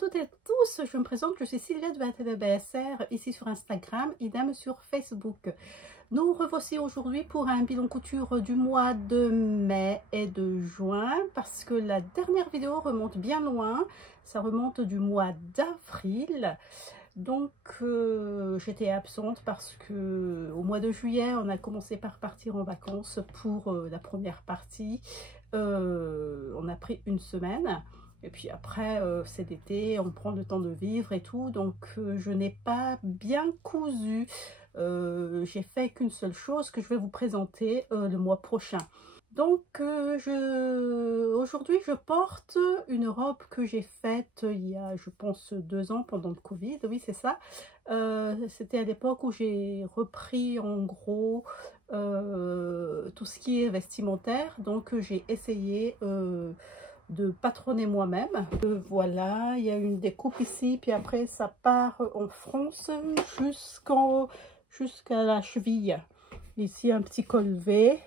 toutes et à tous, je me présente, je suis Sylvia de VATD BSR, ici sur Instagram, idem sur Facebook. Nous revoici aujourd'hui pour un bilan couture du mois de mai et de juin, parce que la dernière vidéo remonte bien loin, ça remonte du mois d'avril. Donc j'étais absente parce que au mois de juillet, on a commencé par partir en vacances pour la première partie. On a pris une semaine. Et puis après, c'est l'été, on prend le temps de vivre et tout, donc je n'ai pas bien cousu. J'ai fait qu'une seule chose que je vais vous présenter le mois prochain. Donc aujourd'hui, je porte une robe que j'ai faite il y a, je pense, 2 ans pendant le Covid. Oui, c'est ça. C'était à l'époque où j'ai repris en gros tout ce qui est vestimentaire. Donc j'ai essayé de patronner moi-même. Voilà, il y a une découpe ici, puis après ça part en fronce jusqu'à la cheville. Ici un petit col V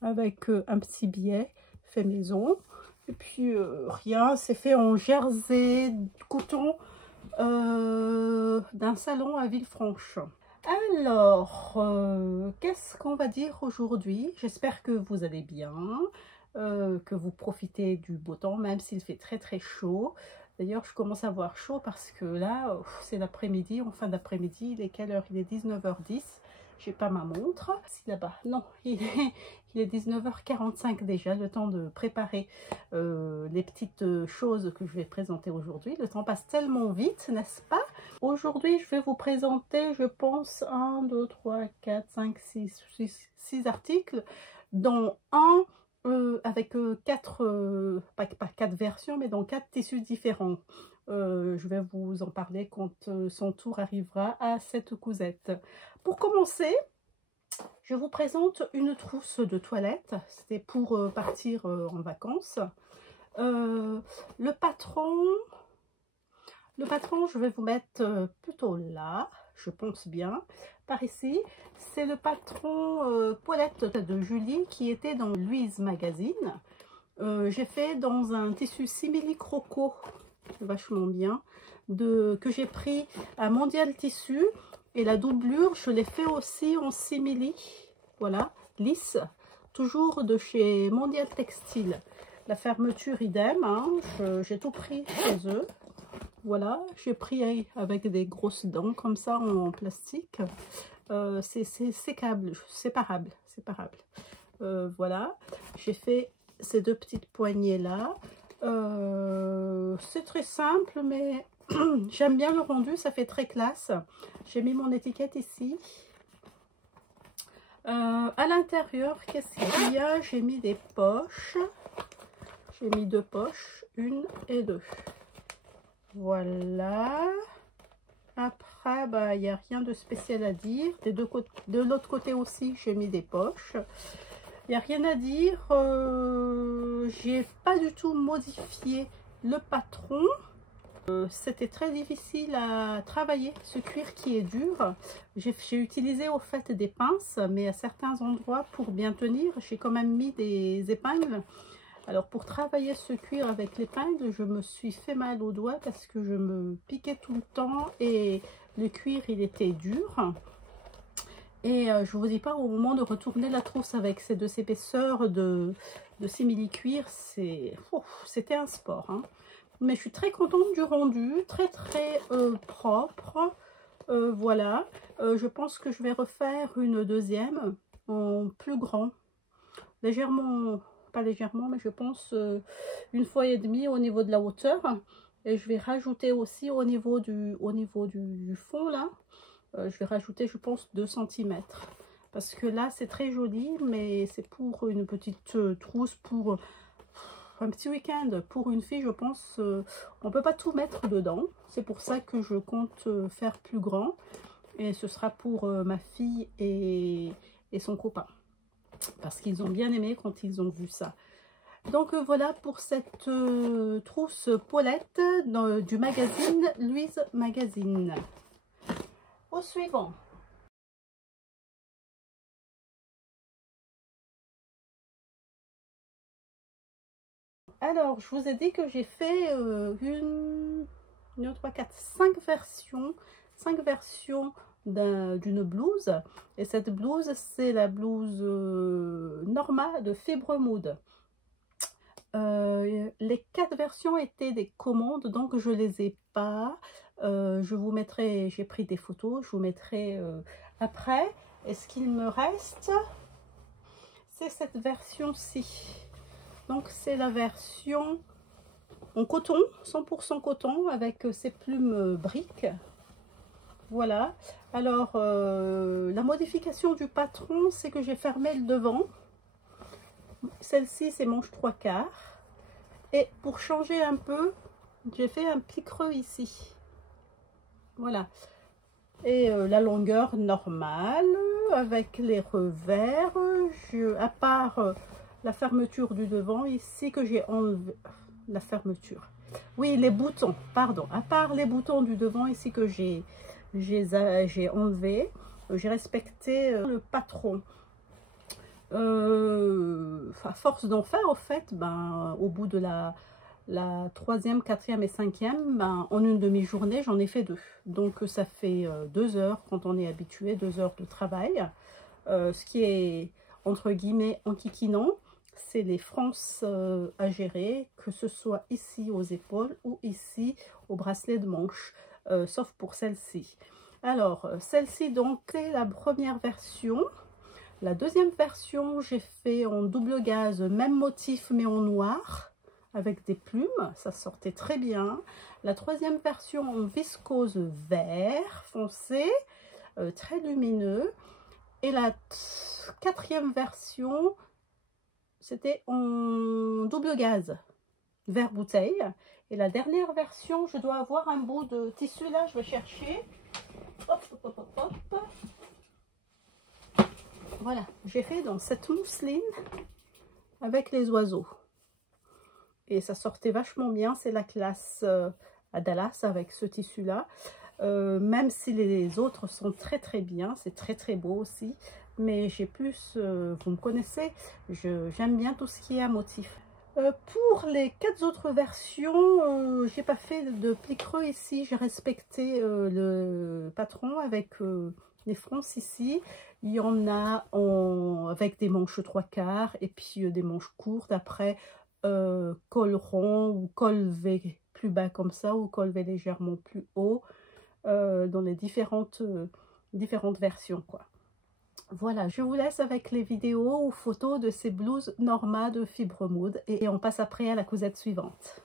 avec un petit biais fait maison. Et puis rien, c'est fait en jersey coton d'un salon à Villefranche. Alors, qu'est-ce qu'on va dire aujourd'hui? J'espère que vous allez bien. Que vous profitez du beau temps, même s'il fait très très chaud. D'ailleurs, je commence à avoir chaud parce que là, c'est l'après-midi, en fin d'après-midi. Il est quelle heure? Il est 19h10. J'ai pas ma montre. Si là-bas, non, il est 19h45 déjà, le temps de préparer les petites choses que je vais présenter aujourd'hui. Le temps passe tellement vite, n'est-ce pas? Aujourd'hui, je vais vous présenter, je pense, 1, 2, 3, 4, 5, 6 articles, dont un avec pas 4 versions, mais dans 4 tissus différents. Je vais vous en parler quand son tour arrivera à cette cousette. Pour commencer, je vous présente une trousse de toilette. C'était pour partir en vacances. Le patron, je vais vous mettre plutôt là, je pense bien, par ici. C'est le patron Paulette de Julie qui était dans Louise Magazine. J'ai fait dans un tissu simili croco, vachement bien, que j'ai pris à Mondial Tissu. Et la doublure, je l'ai fait aussi en simili, voilà, lisse, toujours de chez Mondial Textile. La fermeture idem, hein, j'ai tout pris chez eux. Voilà, j'ai pris avec des grosses dents comme ça en plastique. C'est sécable, séparable. Voilà, j'ai fait ces 2 petites poignées là. C'est très simple, mais j'aime bien le rendu, ça fait très classe. J'ai mis mon étiquette ici. À l'intérieur, qu'est-ce qu'il y a? J'ai mis des poches. J'ai mis 2 poches, 1 et 2. Voilà. Après, bah, il n'y a rien de spécial à dire. De l'autre côté aussi, j'ai mis des poches. Il n'y a rien à dire. J'ai pas du tout modifié le patron. C'était très difficile à travailler, ce cuir qui est dur. J'ai utilisé au fait des pinces, mais à certains endroits, pour bien tenir, j'ai quand même mis des épingles. Alors pour travailler ce cuir avec l'épingle, je me suis fait mal aux doigts parce que je me piquais tout le temps et le cuir il était dur. Et je vous dis pas, au moment de retourner la trousse avec ces 2 épaisseurs de simili cuir, c'était un sport, hein. Mais je suis très contente du rendu, très propre. Voilà, je pense que je vais refaire une deuxième en plus grand, légèrement. Pas légèrement, mais je pense 1,5 fois au niveau de la hauteur. Et je vais rajouter aussi au niveau du fond là, je vais rajouter, je pense, 2 cm. Parce que là, c'est très joli, mais c'est pour une petite trousse, pour un petit week-end. Pour une fille, je pense, on peut pas tout mettre dedans. C'est pour ça que je compte faire plus grand. Et ce sera pour ma fille et son copain. Parce qu'ils ont bien aimé quand ils ont vu ça. Donc voilà pour cette trousse Paulette du magazine Louise Magazine. Au suivant. Alors, je vous ai dit que j'ai fait une, 2, 3, 4, 5 versions. 5 versions d'une blouse. Et cette blouse, c'est la blouse Norma de Fibre Mood. Les 4 versions étaient des commandes, donc je les ai pas. Je vous mettrai, j'ai pris des photos, je vous mettrai après. Et ce qu'il me reste, c'est cette version-ci. Donc c'est la version en coton, 100% coton, avec ces plumes briques. Voilà. Alors la modification du patron, c'est que j'ai fermé le devant. Celle-ci, c'est manche 3/4. Et pour changer un peu, j'ai fait un pli creux ici. Voilà. Et la longueur normale, avec les revers, à part la fermeture du devant ici que j'ai enlevé. La fermeture. Oui, les boutons, pardon. À part les boutons du devant ici que j'ai enlevé, j'ai respecté le patron. À force d'en faire, au fait, ben, au bout de la 3e, 4e et 5e, ben, en une demi-journée, j'en ai fait 2. Donc, ça fait 2 heures quand on est habitué, 2 heures de travail. Ce qui est, entre guillemets, enquiquinant, c'est les frances à gérer, que ce soit ici aux épaules ou ici au bracelet de manche, sauf pour celle-ci. Alors, celle-ci, donc, c'est la première version. La deuxième version, j'ai fait en double gaze, même motif mais en noir, avec des plumes, ça sortait très bien. La troisième version en viscose vert foncé, très lumineux. Et la quatrième version, c'était en double gaze, vert bouteille. Et la dernière version, je dois avoir un bout de tissu là, je vais chercher. Hop, hop, hop, hop, hop. Voilà, j'ai fait dans cette mousseline avec les oiseaux. Et ça sortait vachement bien, c'est la classe à Dallas avec ce tissu-là. Même si les autres sont très très bien, c'est très très beau aussi. Mais j'ai plus, vous me connaissez, j'aime bien tout ce qui est à motif. Pour les 4 autres versions, j'ai pas fait de pli creux ici, j'ai respecté le patron avec les fronces ici. Il y en a avec des manches 3/4 et puis des manches courtes. Après, col rond ou col V plus bas comme ça ou col V légèrement plus haut dans les différentes versions, quoi. Voilà, je vous laisse avec les vidéos ou photos de ces blouses Norma de Fibre Mood et on passe après à la cousette suivante.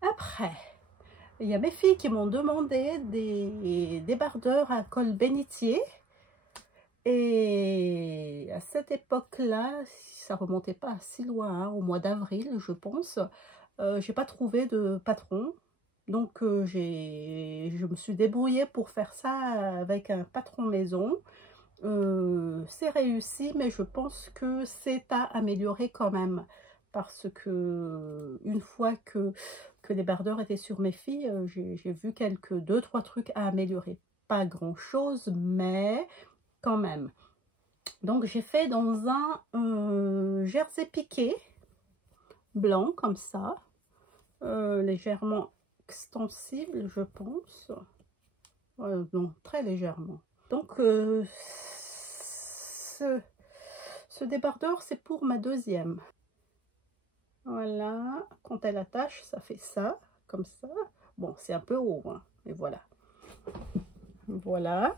Après, il y a mes filles qui m'ont demandé des débardeurs à col bénitier. Et à cette époque-là, ça remontait pas si loin, hein, au mois d'avril, je pense, j'ai pas trouvé de patron. Donc, je me suis débrouillée pour faire ça avec un patron maison. C'est réussi, mais je pense que c'est à améliorer quand même. Parce que une fois que que les bardeurs étaient sur mes filles, j'ai vu deux, trois trucs à améliorer. Pas grand chose, mais quand même. Donc j'ai fait dans un jersey piqué blanc comme ça, légèrement extensible je pense, non, très légèrement. Donc ce débardeur c'est pour ma deuxième. Voilà, quand elle attache ça fait ça, comme ça. Bon, c'est un peu haut, hein, mais voilà. Voilà.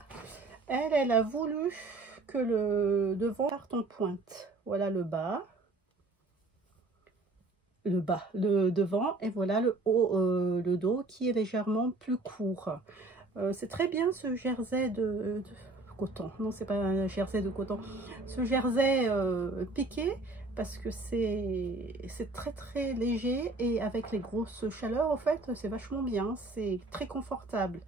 Elle a voulu que le devant parte en pointe. Voilà le bas. Le devant, et voilà le haut, le dos qui est légèrement plus court. C'est très bien ce jersey de coton. Non, c'est pas un jersey de coton. Ce jersey piqué, parce que c'est très léger, et avec les grosses chaleurs, en fait, c'est vachement bien. C'est très confortable.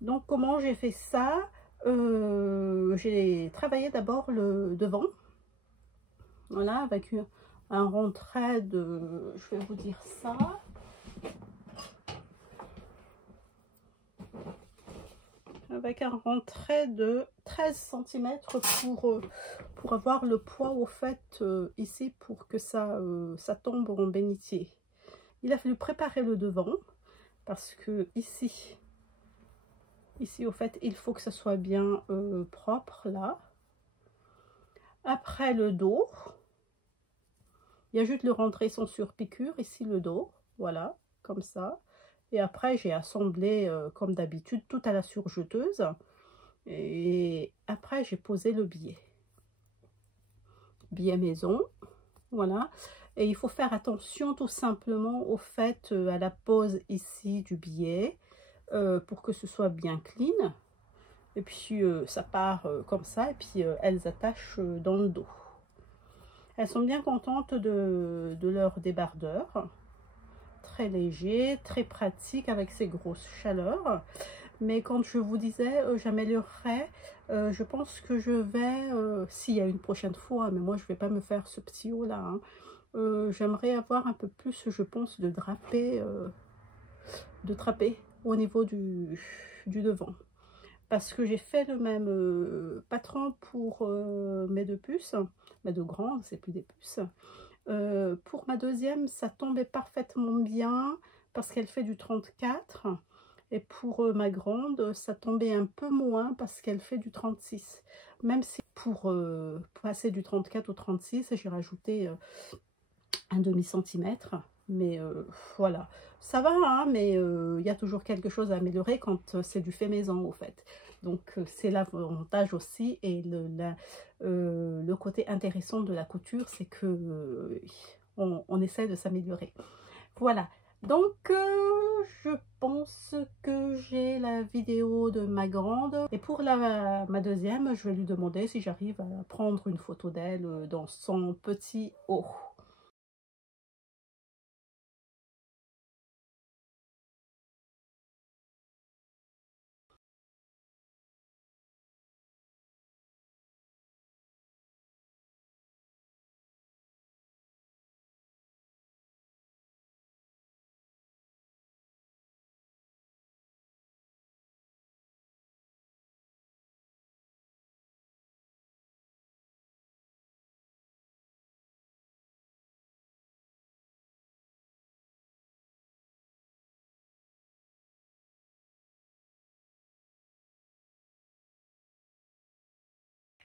Donc, comment j'ai fait ça? J'ai travaillé d'abord le devant. Voilà, avec un retrait de, je vais vous dire ça, avec un retrait de 13 cm pour avoir le poids au fait ici, pour que ça tombe en bénitier. Il a fallu préparer le devant parce que ici au fait il faut que ça soit bien propre là. Après le dos, il y a juste le rentré sans surpiqûre, ici le dos, voilà, comme ça. Et après, j'ai assemblé, comme d'habitude, tout à la surjeteuse. Et après, j'ai posé le billet. Billet maison, voilà. Et il faut faire attention tout simplement au fait, à la pose ici du billet, pour que ce soit bien clean. Et puis, ça part comme ça, et puis elles attachent dans le dos. Elles sont bien contentes de leur débardeur. Très léger, très pratique avec ces grosses chaleurs. Mais quand je vous disais, j'améliorerais, je pense que je vais, s'il y a une prochaine fois, mais moi je vais pas me faire ce petit haut là, hein, j'aimerais avoir un peu plus, je pense, de drapé au niveau du devant. Parce que j'ai fait le même patron pour mes deux puces, mes deux grandes, c'est plus des puces. Pour ma deuxième, ça tombait parfaitement bien parce qu'elle fait du 34. Et pour ma grande, ça tombait un peu moins parce qu'elle fait du 36. Même si pour passer du 34 au 36, j'ai rajouté un demi-centimètre. Mais voilà, ça va, hein, mais il y a toujours quelque chose à améliorer quand c'est du fait maison, au fait. Donc c'est l'avantage aussi, et le côté intéressant de la couture, c'est que on essaie de s'améliorer. Voilà, donc je pense que j'ai la vidéo de ma grande. Et pour ma deuxième, je vais lui demander si j'arrive à prendre une photo d'elle dans son petit haut.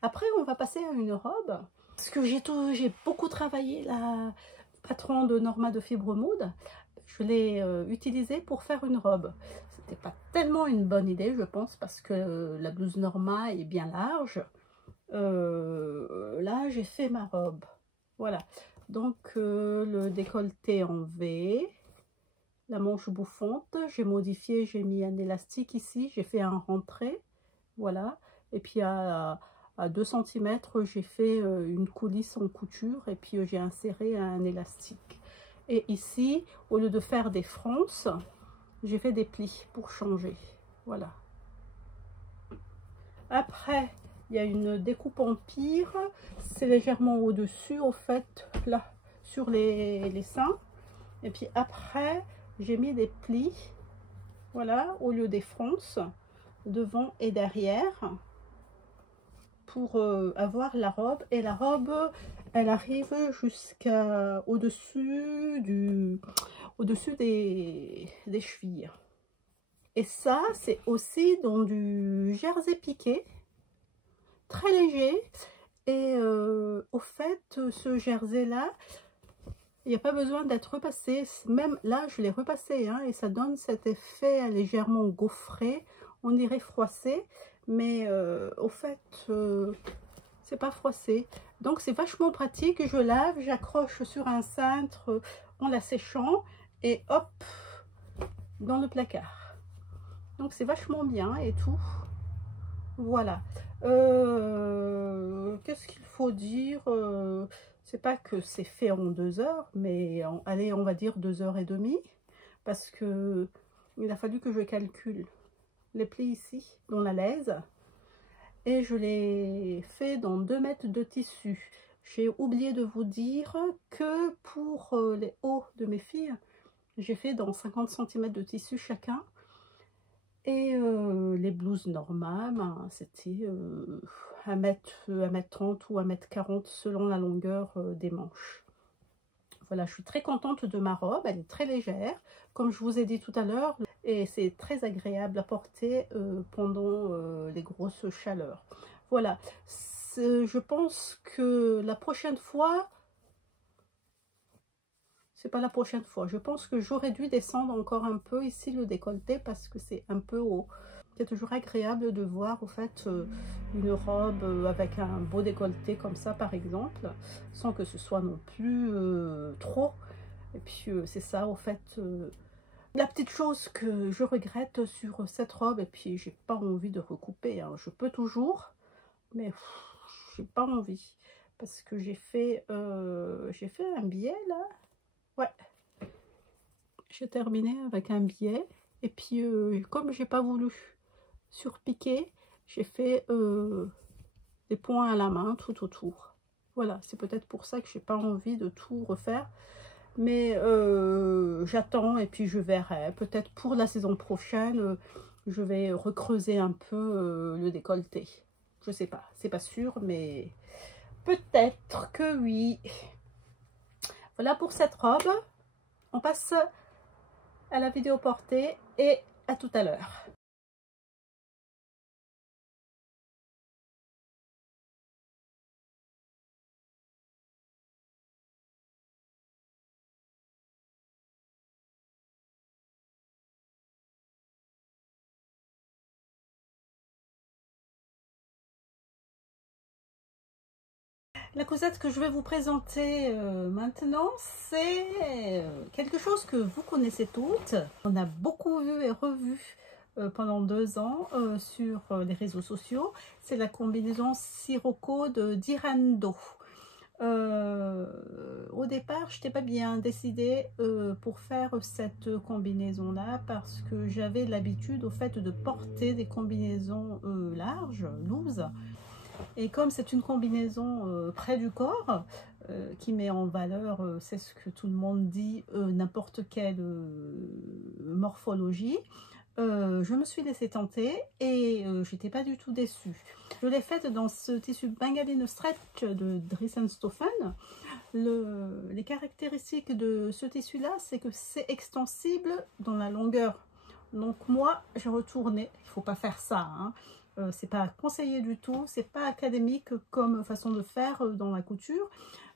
Après, on va passer à une robe. Parce que j'ai beaucoup travaillé la patron de Norma de Fibre Mood. Je l'ai utilisé pour faire une robe. C'était pas tellement une bonne idée, je pense, parce que la blouse Norma est bien large. Là, j'ai fait ma robe. Voilà. Donc, le décolleté en V. La manche bouffante. J'ai modifié, j'ai mis un élastique ici. J'ai fait un rentré. Voilà. Et puis, à 2 cm, j'ai fait une coulisse en couture, et puis j'ai inséré un élastique. Et ici, au lieu de faire des fronces, j'ai fait des plis pour changer. Voilà. Après, il y a une découpe empire. C'est légèrement au-dessus, au fait, là, sur les seins. Et puis après, j'ai mis des plis, voilà, au lieu des fronces, devant et derrière, pour avoir la robe. Et la robe, elle arrive jusqu'à au-dessus des chevilles. Et ça, c'est aussi dans du jersey piqué, très léger. Et au fait, ce jersey là, il n'y a pas besoin d'être repassé. Même là, je l'ai repassé, hein, et ça donne cet effet légèrement gaufré, on dirait froissé, mais au fait, c'est pas froissé. Donc c'est vachement pratique. Je lave, j'accroche sur un cintre en la séchant et hop, dans le placard. Donc c'est vachement bien et tout. Voilà. Qu'est-ce qu'il faut dire? C'est pas que c'est fait en 2 heures, mais allez, on va dire 2h30, parce que il a fallu que je calcule les plis ici, dans la laise, et je l'ai fait dans 2 mètres de tissu. J'ai oublié de vous dire que pour les hauts de mes filles, j'ai fait dans 50 cm de tissu chacun. Et les blouses normales, ben, c'était 1m30 ou 1m40 selon la longueur des manches. Voilà, je suis très contente de ma robe, elle est très légère, comme je vous ai dit tout à l'heure, et c'est très agréable à porter pendant les grosses chaleurs. Voilà, je pense que la prochaine fois, c'est pas la prochaine fois, je pense que j'aurais dû descendre encore un peu ici le décolleté parce que c'est un peu haut. C'est toujours agréable de voir au fait une robe avec un beau décolleté comme ça par exemple, sans que ce soit non plus trop. Et puis c'est ça au fait la petite chose que je regrette sur cette robe, et puis j'ai pas envie de recouper, hein. Je peux toujours, mais j'ai pas envie parce que j'ai fait un biais là. Ouais, j'ai terminé avec un biais, et puis comme j'ai pas voulu surpiquer, j'ai fait des points à la main tout autour. Voilà, c'est peut-être pour ça que j'ai pas envie de tout refaire, mais j'attends et puis je verrai. Peut-être pour la saison prochaine, je vais recreuser un peu le décolleté. Je sais pas, c'est pas sûr, mais peut-être que oui. Voilà pour cette robe. On passe à la vidéo portée et à tout à l'heure. La causette que je vais vous présenter maintenant, c'est quelque chose que vous connaissez toutes. On a beaucoup vu et revu pendant 2 ans sur les réseaux sociaux. C'est la combinaison Sirocco de Dirando. Au départ, je n'étais pas bien décidée pour faire cette combinaison-là parce que j'avais l'habitude au fait de porter des combinaisons larges, loose. Et comme c'est une combinaison près du corps, qui met en valeur, c'est ce que tout le monde dit, n'importe quelle morphologie, je me suis laissée tenter et j'étais pas du tout déçue. Je l'ai faite dans ce tissu Bengaline Stretch de Dries & Stoffen. Les caractéristiques de ce tissu là, c'est que c'est extensible dans la longueur. Donc moi j'ai retourné, il faut pas faire ça, hein. C'est pas conseillé du tout, c'est pas académique comme façon de faire dans la couture,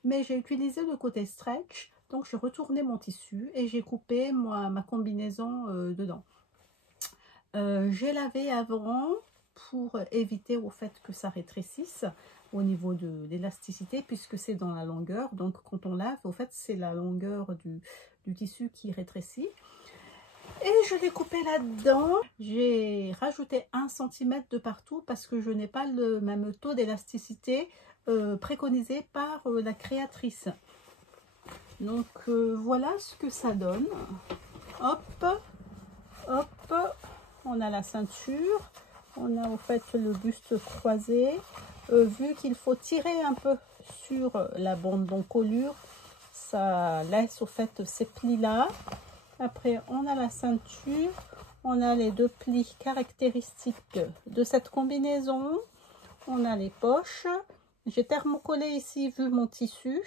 mais j'ai utilisé le côté stretch, donc j'ai retourné mon tissu et j'ai coupé ma combinaison dedans. J'ai lavé avant pour éviter au fait que ça rétrécisse au niveau de l'élasticité, puisque c'est dans la longueur, donc quand on lave, au fait c'est la longueur du tissu qui rétrécit. Et je l'ai coupé là-dedans. J'ai rajouté 1 cm de partout parce que je n'ai pas le même taux d'élasticité préconisé par la créatrice. Donc voilà ce que ça donne. Hop, hop, on a la ceinture, on a au fait le buste croisé. Vu qu'il faut tirer un peu sur la bande d'encolure, ça laisse au fait ces plis là. Après, on a la ceinture. On a les deux plis caractéristiques de cette combinaison. On a les poches. J'ai thermocollé ici vu mon tissu.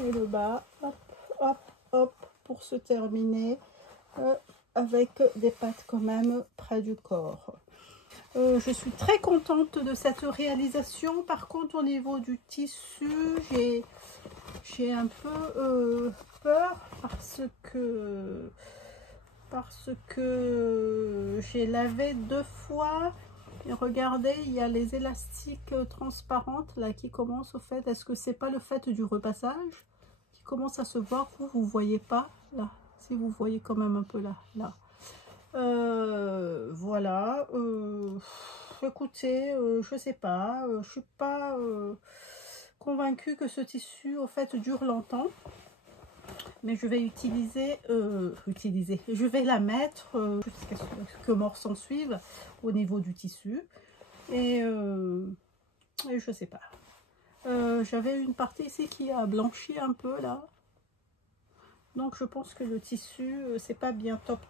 Et le bas, hop, hop, hop, pour se terminer avec des pattes quand même près du corps. Je suis très contente de cette réalisation. Par contre, au niveau du tissu, j'ai un peu peur parce que j'ai lavé 2 fois. Et regardez, il y a les élastiques transparentes là qui commencent au fait. Est-ce que c'est pas le fait du repassage qui commence à se voir? Vous voyez pas là? Si vous voyez quand même un peu là. Voilà. Écoutez, je sais pas. Je suis pas convaincue que ce tissu au fait dure longtemps. Mais je vais je vais la mettre jusqu'à ce que mort s'en suive au niveau du tissu. Et je sais pas. J'avais une partie ici qui a blanchi un peu là. Donc je pense que le tissu, c'est pas bien top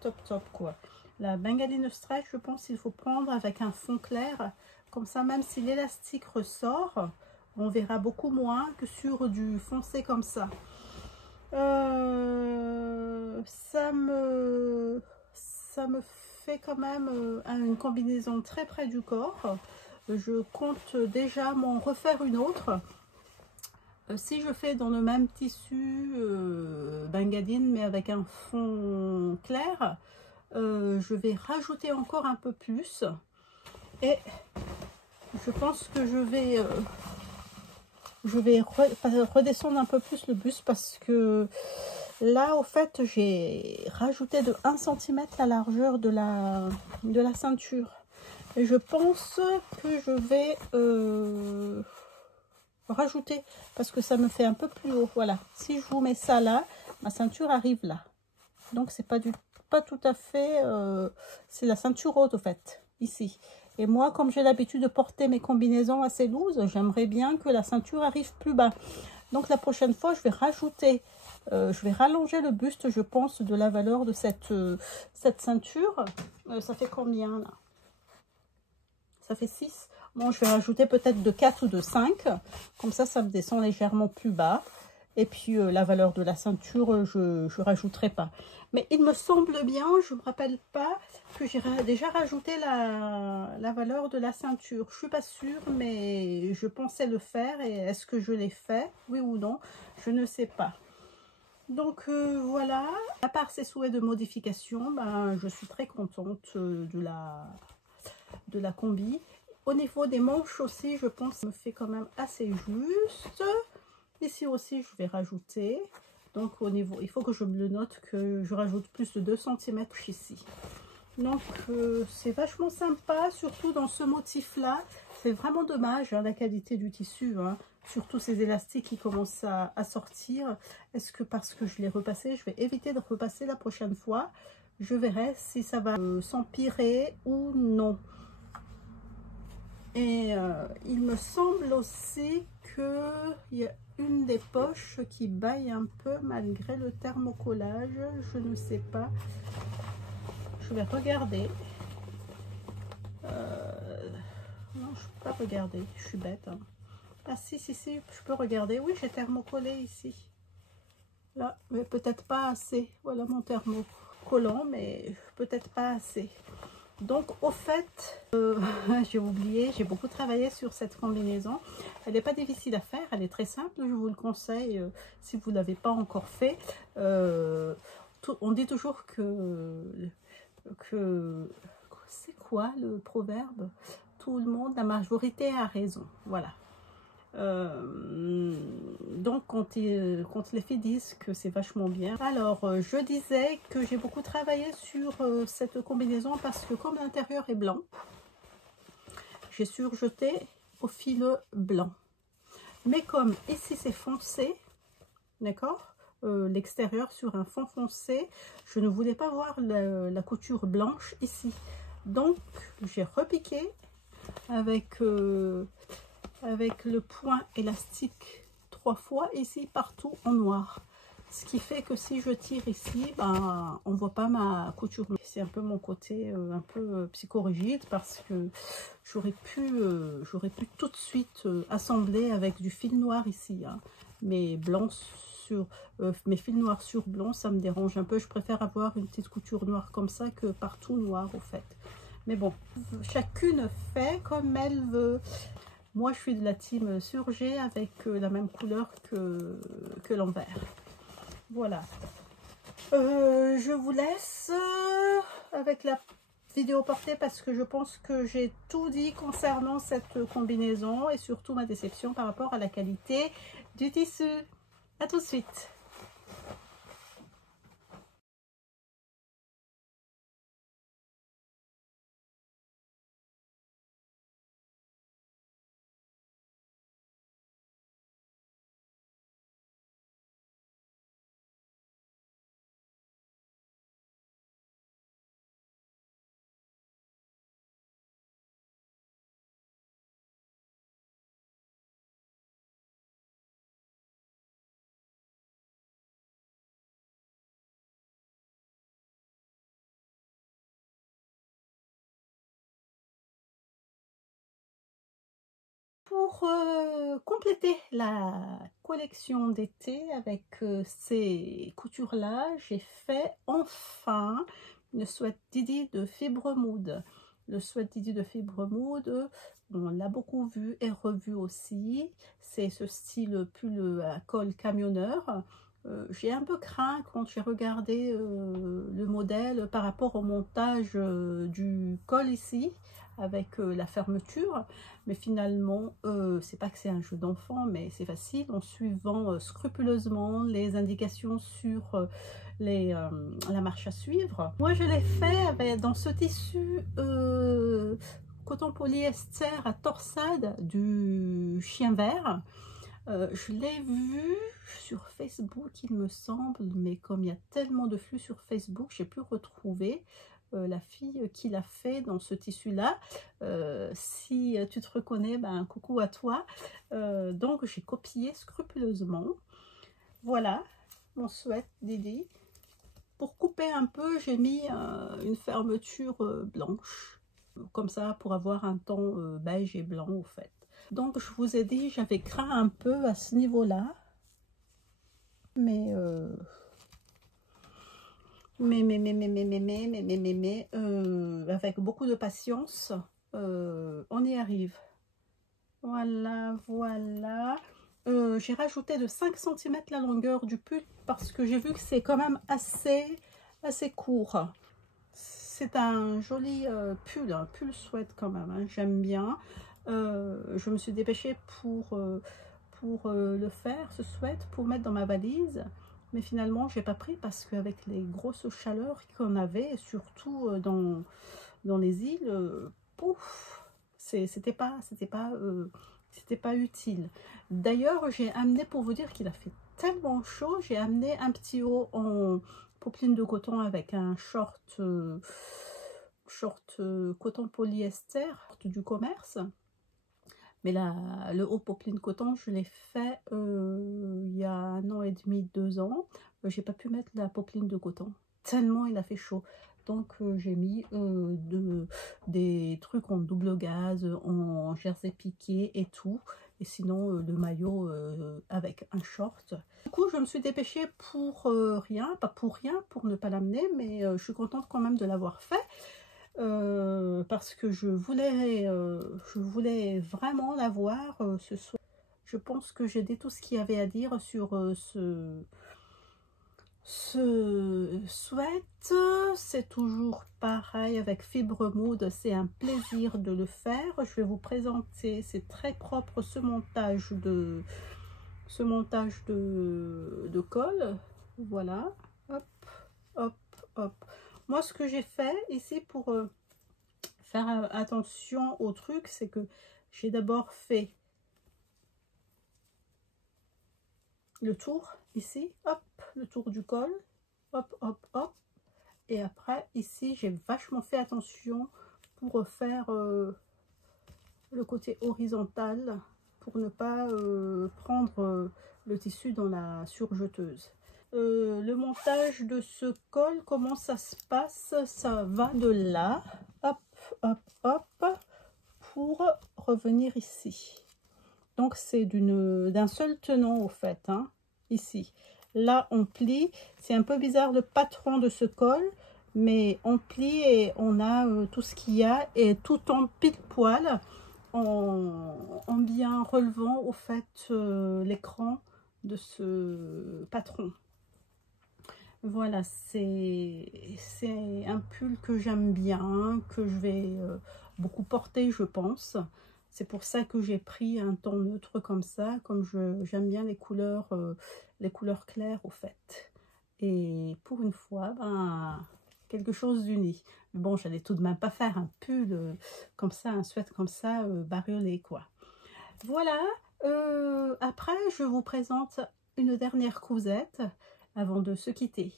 quoi. La bengaline stretch, je pense qu'il faut prendre avec un fond clair. Comme ça, même si l'élastique ressort, on verra beaucoup moins que sur du foncé comme ça. Ça me fait quand même une combinaison très près du corps. Je compte déjà m'en refaire une autre. Si je fais dans le même tissu bengaline mais avec un fond clair, je vais rajouter encore un peu plus. Et je pense que je vais redescendre un peu plus le buste parce que là, au fait, j'ai rajouté de 1 cm la largeur de la ceinture. Et je pense que je vais rajouter parce que ça me fait un peu plus haut. Voilà, si je vous mets ça là, ma ceinture arrive là. Donc, c'est pas tout à fait... c'est la ceinture haute, au fait, ici. Et moi, comme j'ai l'habitude de porter mes combinaisons assez lourdes, j'aimerais bien que la ceinture arrive plus bas. Donc, la prochaine fois, je vais rajouter... je vais rallonger le buste, je pense, de la valeur de cette ceinture. Ça fait combien, là? Ça fait 6. Bon, je vais rajouter peut-être de 4 ou de 5. Comme ça, ça me descend légèrement plus bas. Et puis, la valeur de la ceinture, je ne rajouterai pas. Mais il me semble bien, je ne me rappelle pas, que j'ai déjà rajouté la valeur de la ceinture. Je ne suis pas sûre, mais je pensais le faire. Et est-ce que je l'ai fait? Oui ou non? Je ne sais pas. Donc voilà, à part ces souhaits de modification, ben, je suis très contente de la combi. Au niveau des manches aussi, je pense que ça me fait quand même assez juste. Ici aussi, je vais rajouter. Donc au niveau, il faut que je me le note que je rajoute plus de 2 cm ici. Donc c'est vachement sympa, surtout dans ce motif-là. C'est vraiment dommage hein, la qualité du tissu. Hein. Surtout ces élastiques qui commencent à sortir. Est-ce que parce que je l'ai repassé, je vais éviter de repasser la prochaine fois. Je verrai si ça va s'empirer ou non. Et il me semble aussi qu'il y a une des poches qui baille un peu malgré le thermocollage. Je ne sais pas. Je vais regarder. Non, je ne peux pas regarder. Je suis bête. Hein. Ah si, je peux regarder. Oui, j'ai thermocollé ici. Là, mais peut-être pas assez. Voilà mon thermocollant, mais peut-être pas assez. Donc, au fait, j'ai oublié, j'ai beaucoup travaillé sur cette combinaison. Elle n'est pas difficile à faire, elle est très simple. Je vous le conseille si vous ne l'avez pas encore fait. On dit toujours que c'est quoi le proverbe? Tout le monde, la majorité a raison. Voilà. Donc quand les filles disent que c'est vachement bien, alors je disais que j'ai beaucoup travaillé sur cette combinaison parce que comme l'intérieur est blanc, j'ai surjeté au fil blanc, mais comme ici c'est foncé, d'accord, l'extérieur sur un fond foncé, je ne voulais pas voir la couture blanche ici, donc j'ai repiqué avec le point élastique 3 fois ici partout en noir. Ce qui fait que si je tire ici, ben, on voit pas ma couture. C'est un peu mon côté un peu psychorigide, parce que j'aurais pu tout de suite assembler avec du fil noir ici, hein. Mes blancs sur mes fils noirs sur blanc, ça me dérange un peu. Je préfère avoir une petite couture noire comme ça que partout noir au fait. Mais bon, chacune fait comme elle veut. Moi, je suis de la team surgé avec la même couleur que l'envers. Voilà. Je vous laisse avec la vidéo portée, parce que je pense que j'ai tout dit concernant cette combinaison et surtout ma déception par rapport à la qualité du tissu. À tout de suite. Pour compléter la collection d'été avec ces coutures-là, j'ai fait enfin le sweat Didi de Fibre Mood. Le sweat Didi de Fibre Mood, on l'a beaucoup vu et revu aussi. C'est ce style pull à col camionneur. J'ai un peu craint quand j'ai regardé le modèle par rapport au montage du col ici, avec la fermeture, mais finalement c'est pas que c'est un jeu d'enfant, mais c'est facile en suivant scrupuleusement les indications sur la marche à suivre. Moi je l'ai fait dans ce tissu coton polyester à torsade du chien vert. Je l'ai vu sur Facebook il me semble, mais comme il y a tellement de flux sur Facebook, j'ai pu retrouver la fille qui l'a fait dans ce tissu là. Si tu te reconnais, ben coucou à toi. Donc j'ai copié scrupuleusement. Voilà mon sweat Didi. Pour couper un peu, j'ai mis une fermeture blanche, comme ça, pour avoir un ton beige et blanc au fait. Donc je vous ai dit, j'avais craint un peu à ce niveau là, mais avec beaucoup de patience, on y arrive. Voilà, voilà. J'ai rajouté de 5 cm la longueur du pull, parce que j'ai vu que c'est quand même assez court. C'est un joli pull, un pull sweat quand même, hein, j'aime bien. Je me suis dépêchée pour le faire, ce sweat, pour mettre dans ma valise. Mais finalement, j'ai pas pris, parce qu'avec les grosses chaleurs qu'on avait, surtout dans les îles, pouf, c'était pas utile. D'ailleurs, j'ai amené, pour vous dire qu'il a fait tellement chaud, j'ai amené un petit haut en popeline de coton avec un short coton polyester du commerce. Mais le haut popeline coton, je l'ai fait il y a 1 an et demi, 2 ans. J'ai pas pu mettre la popeline de coton, tellement il a fait chaud. Donc j'ai mis des trucs en double gaz, en jersey piqué et tout. Et sinon le maillot avec un short. Du coup je me suis dépêchée pour rien, pas pour rien, pour ne pas l'amener, mais je suis contente quand même de l'avoir fait. Parce que je voulais vraiment l'avoir ce soir. Je pense que j'ai dit tout ce qu'il y avait à dire sur ce sweat. C'est toujours pareil avec Fibre Mood, c'est un plaisir de le faire. Je vais vous présenter, c'est très propre, ce montage de col. Voilà, hop, hop, hop. Moi, ce que j'ai fait ici pour faire attention au truc, c'est que j'ai d'abord fait le tour ici, hop, le tour du col, hop, hop, hop. Et après, ici, j'ai vachement fait attention pour faire le côté horizontal, pour ne pas prendre le tissu dans la surjeteuse. Le montage de ce col, comment ça se passe? Ça va de là, hop, hop, hop, pour revenir ici. Donc c'est d'un seul tenant au fait, hein, ici. Là on plie, c'est un peu bizarre le patron de ce col, mais on plie et on a tout ce qu'il y a, et tout en pile poil, en bien relevant au fait l'écran de ce patron. Voilà, c'est un pull que j'aime bien, que je vais beaucoup porter, je pense. C'est pour ça que j'ai pris un ton neutre comme ça, comme j'aime bien les couleurs claires au fait. Et pour une fois, ben, quelque chose d'uni. Bon, j'allais tout de même pas faire un pull comme ça, un sweat comme ça, bariolé quoi. Voilà, après je vous présente une dernière cousette avant de se quitter.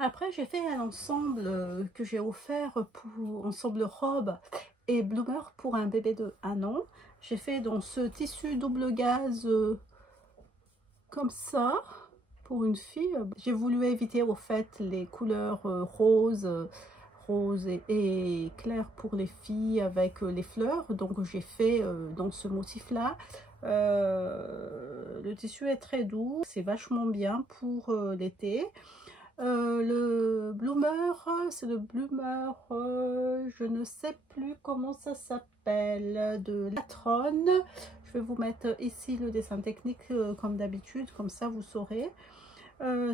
Après, j'ai fait un ensemble que j'ai offert pour ensemble robe et bloomer pour un bébé de 1 an. J'ai fait dans ce tissu double gaze comme ça pour une fille. J'ai voulu éviter au fait les couleurs roses, et claires pour les filles avec les fleurs. Donc j'ai fait dans ce motif là. Le tissu est très doux, c'est vachement bien pour l'été. Le bloomer, c'est le bloomer, je ne sais plus comment ça s'appelle, de Latron. Je vais vous mettre ici le dessin technique comme d'habitude, comme ça vous saurez.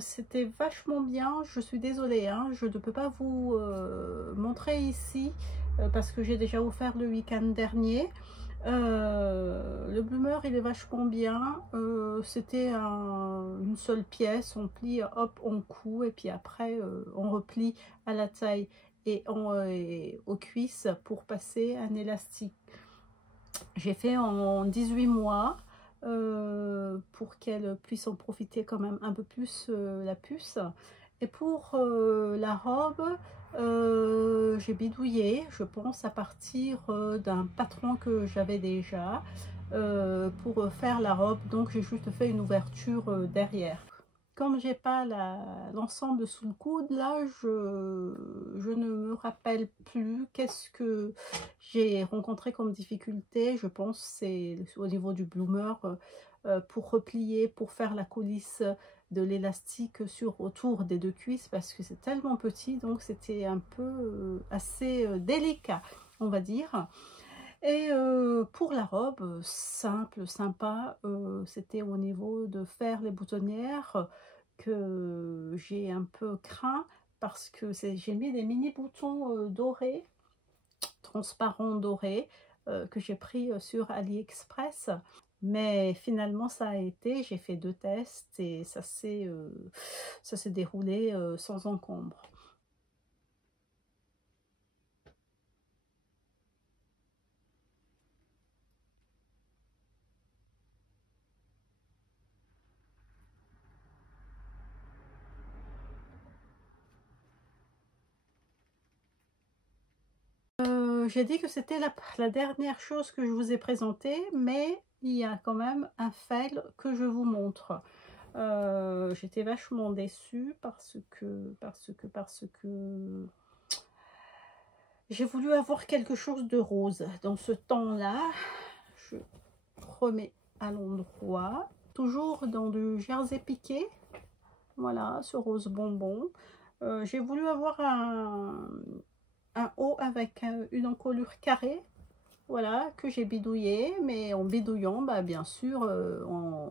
C'était vachement bien. Je suis désolée, hein, je ne peux pas vous montrer ici parce que j'ai déjà offert le week-end dernier. Le bloomer il est vachement bien. C'était une seule pièce, on plie, hop, on coud et puis après on replie à la taille et aux cuisses pour passer un élastique. J'ai fait en 18 mois pour qu'elle puisse en profiter quand même un peu plus la puce. Et pour la robe, j'ai bidouillé, je pense, à partir d'un patron que j'avais déjà pour faire la robe. Donc j'ai juste fait une ouverture derrière. Comme j'ai pas l'ensemble sous le coude, là, je ne me rappelle plus qu'est-ce que j'ai rencontré comme difficulté. Je pense c'est au niveau du bloomer pour replier, pour faire la coulisse de l'élastique sur autour des deux cuisses parce que c'est tellement petit, donc c'était un peu assez délicat, on va dire. Et pour la robe, simple, sympa, c'était au niveau de faire les boutonnières que j'ai un peu craint parce que j'ai mis des mini boutons dorés, transparents dorés, que j'ai pris sur AliExpress. Mais finalement ça a été, j'ai fait 2 tests et ça s'est déroulé sans encombre. J'ai dit que c'était la dernière chose que je vous ai présentée, mais il y a quand même un fail que je vous montre. J'étais vachement déçue parce que j'ai voulu avoir quelque chose de rose. Dans ce temps-là, je remets à l'endroit toujours dans du jersey piqué. Voilà, ce rose bonbon. J'ai voulu avoir un haut avec une encolure carrée. Voilà, que j'ai bidouillé, mais en bidouillant, bah, bien sûr,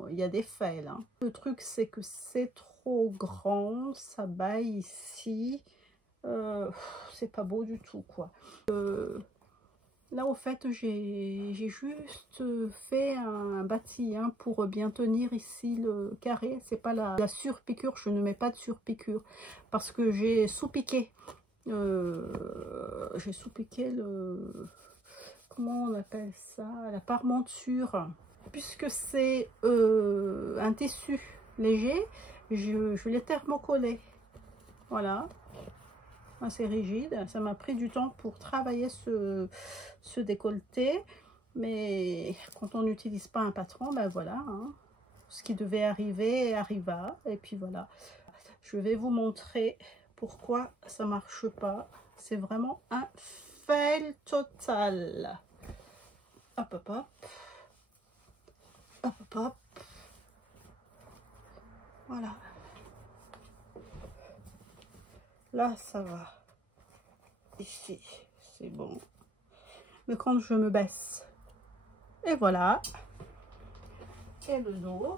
il y a des fails. Hein. Le truc, c'est que c'est trop grand, ça baille ici. C'est pas beau du tout, quoi. Là, au fait, j'ai juste fait un bâti hein, pour bien tenir ici le carré. C'est pas la surpiqûre, je ne mets pas de surpiqûre parce que j'ai sous-piqué. J'ai sous-piqué le... Comment on appelle ça? La parmenture. Puisque c'est un tissu léger, je l'ai thermocollé. Voilà. Assez rigide. Ça m'a pris du temps pour travailler ce décolleté. Mais quand on n'utilise pas un patron, ben voilà. Hein. Ce qui devait arriver arriva. Et puis voilà. Je vais vous montrer pourquoi ça marche pas. C'est vraiment un fail total. Hop, hop, hop. Hop, hop, hop. Voilà. Là, ça va. Ici, c'est bon. Mais quand je me baisse, et voilà. Et le dos,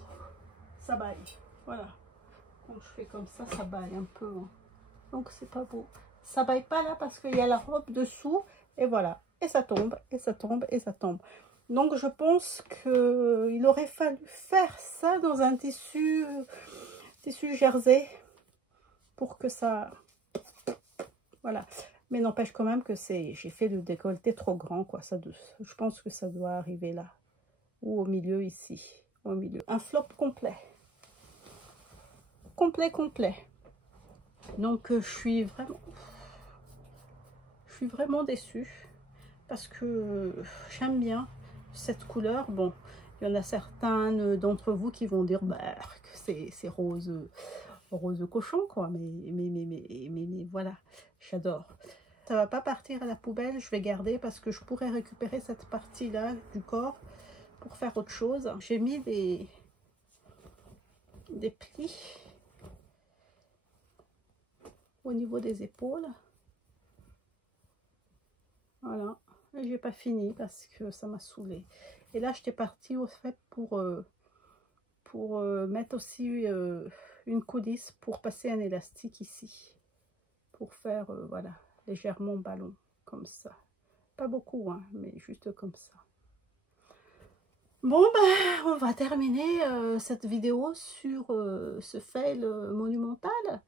ça baille. Voilà. Quand je fais comme ça baille un peu. Hein. Donc, c'est pas beau. Ça baille pas là parce qu'il y a la robe dessous. Et voilà. Et ça tombe, et ça tombe, et ça tombe. Donc, je pense qu'il aurait fallu faire ça dans un tissu jersey pour que ça... Voilà. Mais n'empêche quand même que j'ai fait le décolleté trop grand, quoi. Je pense que ça doit arriver là. Ou au milieu ici. Au milieu. Un flop complet. Complet. Donc, je suis vraiment déçue. Parce que j'aime bien cette couleur. Bon, il y en a certains d'entre vous qui vont dire bah, que c'est rose cochon, quoi. Mais voilà, j'adore. Ça va pas partir à la poubelle, je vais garder parce que je pourrais récupérer cette partie-là du corps pour faire autre chose. J'ai mis des plis au niveau des épaules. Voilà. Et j'ai pas fini parce que ça m'a saoulé. Et là, j'étais partie au fait pour mettre aussi une coulisse pour passer un élastique ici. Pour faire, voilà, légèrement ballon, comme ça. Pas beaucoup, hein, mais juste comme ça. Bon, ben, on va terminer cette vidéo sur ce fail monumental.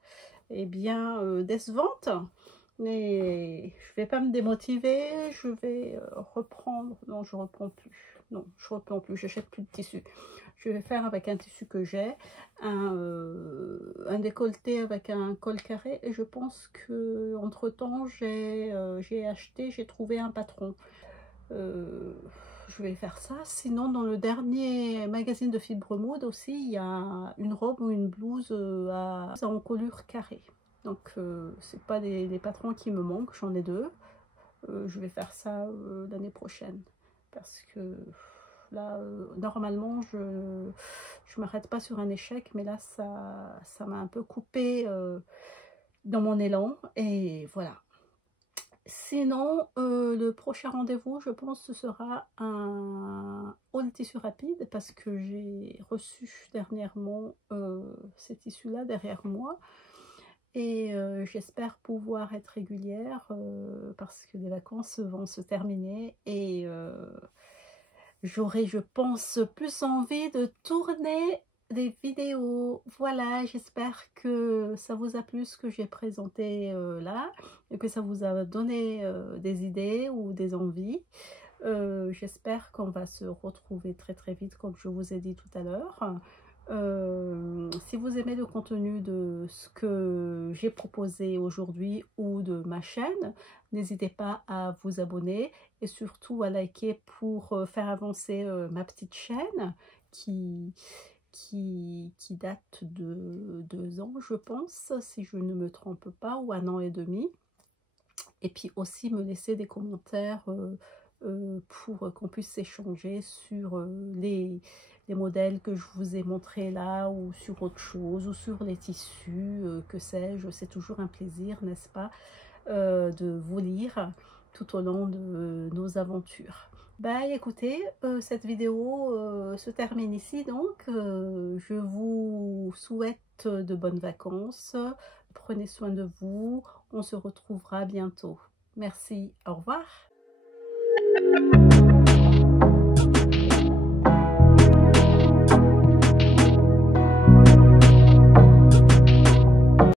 Et bien, décevante. Mais je vais pas me démotiver, je vais reprendre. Non, je reprends plus. Non, je reprends plus, j'achète plus de tissu. Je vais faire avec un tissu que j'ai, un décolleté avec un col carré. Et je pense que entre temps, j'ai trouvé un patron. Je vais faire ça. Sinon, dans le dernier magazine de Fibre Mode aussi, il y a une robe ou une blouse à encolure carrée. Donc, c'est pas des patrons qui me manquent, j'en ai deux. Je vais faire ça l'année prochaine. Parce que là, normalement, je m'arrête pas sur un échec, mais là, ça m'a un peu coupé dans mon élan. Et voilà. Sinon, le prochain rendez-vous, je pense, ce sera un haul tissu rapide parce que j'ai reçu dernièrement ces tissus-là derrière moi. Et j'espère pouvoir être régulière parce que les vacances vont se terminer et j'aurai, je pense, plus envie de tourner des vidéos. Voilà, j'espère que ça vous a plu ce que j'ai présenté là et que ça vous a donné des idées ou des envies. J'espère qu'on va se retrouver très vite comme je vous ai dit tout à l'heure. Si vous aimez le contenu de ce que j'ai proposé aujourd'hui ou de ma chaîne, n'hésitez pas à vous abonner et surtout à liker pour faire avancer ma petite chaîne qui date de 2 ans, je pense, si je ne me trompe pas, ou 1 an et demi. Et puis aussi me laisser des commentaires pour qu'on puisse échanger sur les modèles que je vous ai montrés là, ou sur autre chose, ou sur les tissus, que sais-je. C'est toujours un plaisir, n'est-ce pas, de vous lire tout au long de nos aventures. Bah écoutez, cette vidéo se termine ici, donc je vous souhaite de bonnes vacances, prenez soin de vous, on se retrouvera bientôt. Merci, au revoir.